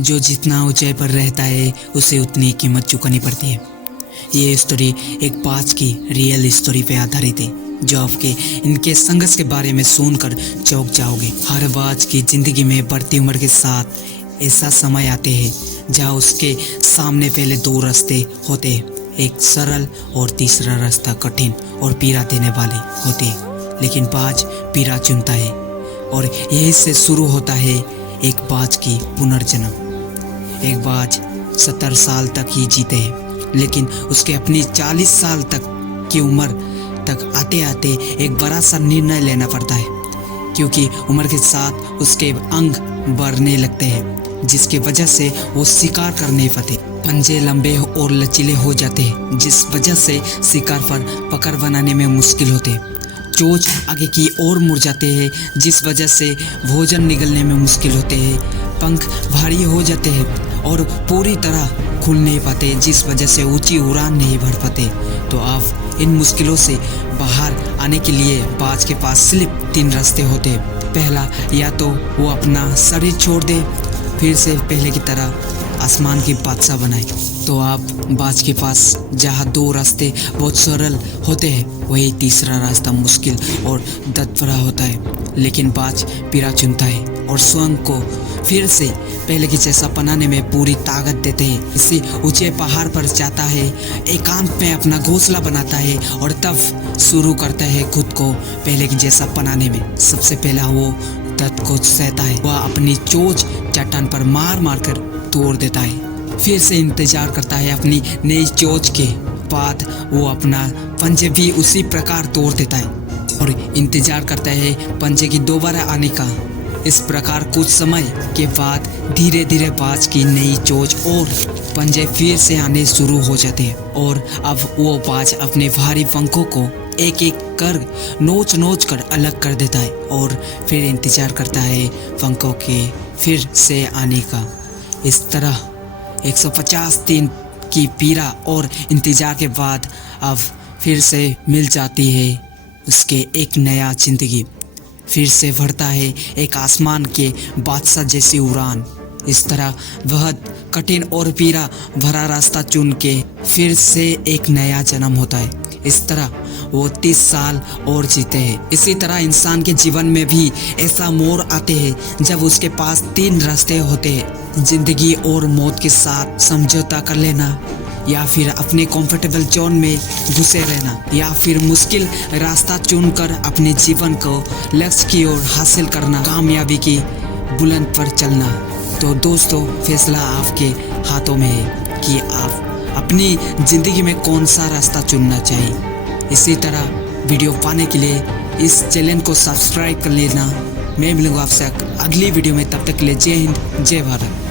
जो जितना ऊंचाई पर रहता है उसे उतनी कीमत चुकानी पड़ती है। ये स्टोरी एक बाज की रियल स्टोरी पे आधारित है, जो आपके इनके संघर्ष के बारे में सुनकर चौंक जाओगे। हर बाज की जिंदगी में बढ़ती उम्र के साथ ऐसा समय आते हैं जहाँ उसके सामने पहले दो रास्ते होते हैं, एक सरल और तीसरा रास्ता कठिन और पीड़ा देने वाले होते हैं। लेकिन बाज पीड़ा चुनता है और यही से शुरू होता है एक बाज की पुनर्जन्म। एक बाज 70 साल तक ही जीते हैं, लेकिन उसके अपनी 40 साल तक की उम्र तक आते आते एक बड़ा सा निर्णय लेना पड़ता है, क्योंकि उम्र के साथ उसके अंग बढ़ने लगते हैं, जिसकी वजह से वो शिकार कर नहीं पाते। पंजे लंबे और लचीले हो जाते हैं, जिस वजह से शिकार पर पकड़ बनाने में मुश्किल होते हैं। चोंच आगे की ओर मुड़ जाते हैं, जिस वजह से भोजन निगलने में मुश्किल होते हैं। पंख भारी हो जाते हैं और पूरी तरह खुल नहीं पाते, जिस वजह से ऊंची उड़ान नहीं भर पाते। तो आप इन मुश्किलों से बाहर आने के लिए बाज के पास सिर्फ 3 रास्ते होते हैं। पहला, या तो वो अपना शरीर छोड़ दे, फिर से पहले की तरह आसमान की बादशाह बनाए। तो आप बाज के पास जहाँ 2 रास्ते बहुत सरल होते हैं, वही तीसरा रास्ता मुश्किल और दर्द भरा होता है। लेकिन बाज पीड़ा चुनता है और स्वयं को फिर से पहले की जैसा बनाने में पूरी ताकत देते हैं। इसी ऊंचे पहाड़ पर जाता है, एकांत में अपना घोंसला बनाता है और तब शुरू करता है खुद को पहले की जैसा बनाने में। सबसे पहला वो दर्द को सहता है। वह अपनी चोंच चट्टान पर मार मार कर तोड़ देता है, फिर से इंतजार करता है अपनी नई चोंच के बाद वो अपना पंजे भी उसी प्रकार तोड़ देता है और इंतजार करता है पंजे की दोबारा आने का। इस प्रकार कुछ समय के बाद धीरे धीरे बाज की नई चोंच और पंजे फिर से आने शुरू हो जाते हैं और अब वो बाज अपने भारी पंखों को एक एक कर नोच नोच कर अलग कर देता है और फिर इंतजार करता है पंखों के फिर से आने का। इस तरह 150 दिन की पीड़ा और इंतजार के बाद अब फिर से मिल जाती है उसके एक नया जिंदगी। फिर से भरता है एक आसमान के बादशाह जैसी उड़ान। इस तरह वह कठिन और पीड़ा भरा रास्ता चुन के फिर से एक नया जन्म होता है। इस तरह वो 30 साल और जीते हैं। इसी तरह इंसान के जीवन में भी ऐसा मोड़ आते हैं जब उसके पास 3 रास्ते होते हैं, जिंदगी और मौत के साथ समझौता कर लेना, या फिर अपने कंफर्टेबल जोन में घुसे रहना, या फिर मुश्किल रास्ता चुनकर अपने जीवन को लक्ष्य की ओर हासिल करना, कामयाबी की बुलंद पर चलना। तो दोस्तों, फैसला आपके हाथों में है कि आप अपनी ज़िंदगी में कौन सा रास्ता चुनना चाहिए। इसी तरह वीडियो पाने के लिए इस चैनल को सब्सक्राइब कर लेना। मैं मिलूंगा आपसे अगली वीडियो में, तब तक के लिए जय हिंद, जय भारत।